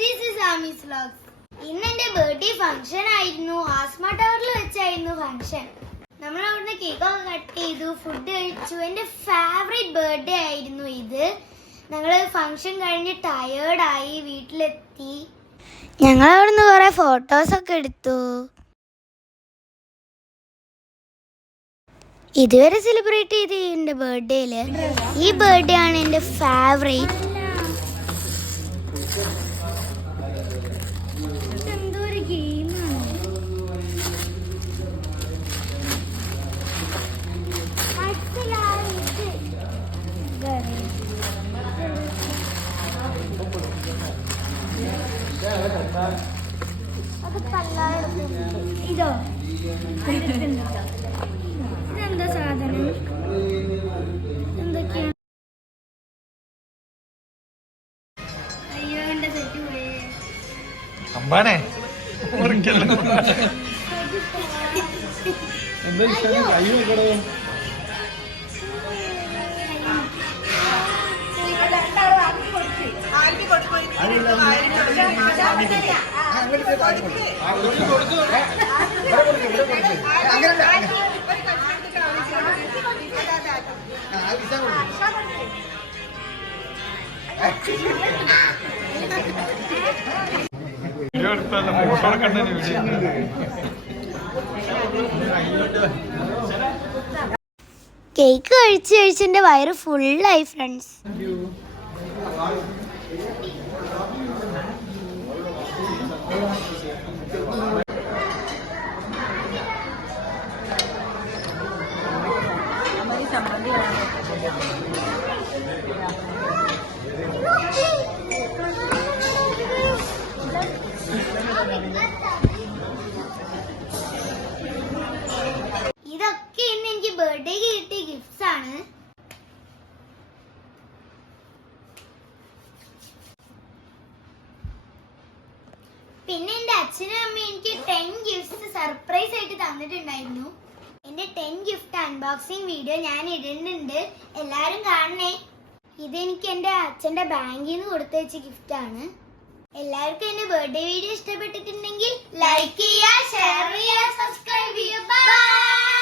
This is Ami's vlogs. ഇന്ന് എന്റെ birthday function ആയിരുന്നു. ആസ്മ ടവറിൽ വെച്ചായിരുന്നു ഫംഗ്ഷൻ. നമ്മൾ അവിടുന്ന് കേക്കൊക്കെ കട്ട് ചെയ്തു, ഫുഡ് കഴിച്ചു. എന്റെ ഫേവറേറ്റ് ബർത്ത്ഡേ ആയിരുന്നു ഇത്. ഞങ്ങൾ ഫംഗ്ഷൻ കഴിഞ്ഞ് ടയേർഡായി വീട്ടിലെത്തി. ഞങ്ങൾ അവിടുന്ന് കുറെ ഫോട്ടോസൊക്കെ എടുത്തു. ഇതുവരെ സെലിബ്രേറ്റ് ചെയ്ത് എൻ്റെ ബർത്ത്ഡേയിൽ ഈ ബർത്ത്ഡേ ആണ് എൻ്റെ ഫേവറേറ്റ്. എന്തോ ഒരു ഗെയിമാണ്. ഇതോ ഇതെന്താ സാധനം? എന്തൊക്കെയാണ്? അയ്യോ എന്റെ സെറ്റ് പോയേ. അമ്പാനെ കേക്ക് കഴിച്ച് കഴിച്ചെന്റെ വയറ് ഫുള്ളായി ഫ്രണ്ട്സ്. ഇതൊക്കെ ഇന്ന് എനിക്ക് ബർത്ത്ഡേക്ക് കിട്ടിയ ഗിഫ്റ്റ്സ് ആണ്. പിന്നെ എന്റെ അച്ഛനും അമ്മയും എനിക്ക് 10 ഗിഫ്റ്റ്സ് സർപ്രൈസ് ആയിട്ട് തന്നിട്ടുണ്ടായിരുന്നു. എന്റെ 10 ഗിഫ്റ്റ് അൺബോക്സിംഗ് വീഡിയോ ഞാൻ ഇടുന്നുണ്ട്, എല്ലാരും കാണണേ. ഇതെനിക്ക് എന്റെ അച്ഛന്റെ ബാങ്കിൽ നിന്ന് കൊടുത്തയച്ച ഗിഫ്റ്റ് ആണ്. എല്ലാവർക്കും എന്റെ ബർത്ത്ഡേ വീഡിയോ ഇഷ്ടപ്പെട്ടിട്ടുണ്ടെങ്കിൽ ലൈക്ക് ചെയ്യുക, ഷെയർ ചെയ്യുക, സബ്സ്ക്രൈബ് ചെയ്യുക. ബൈ.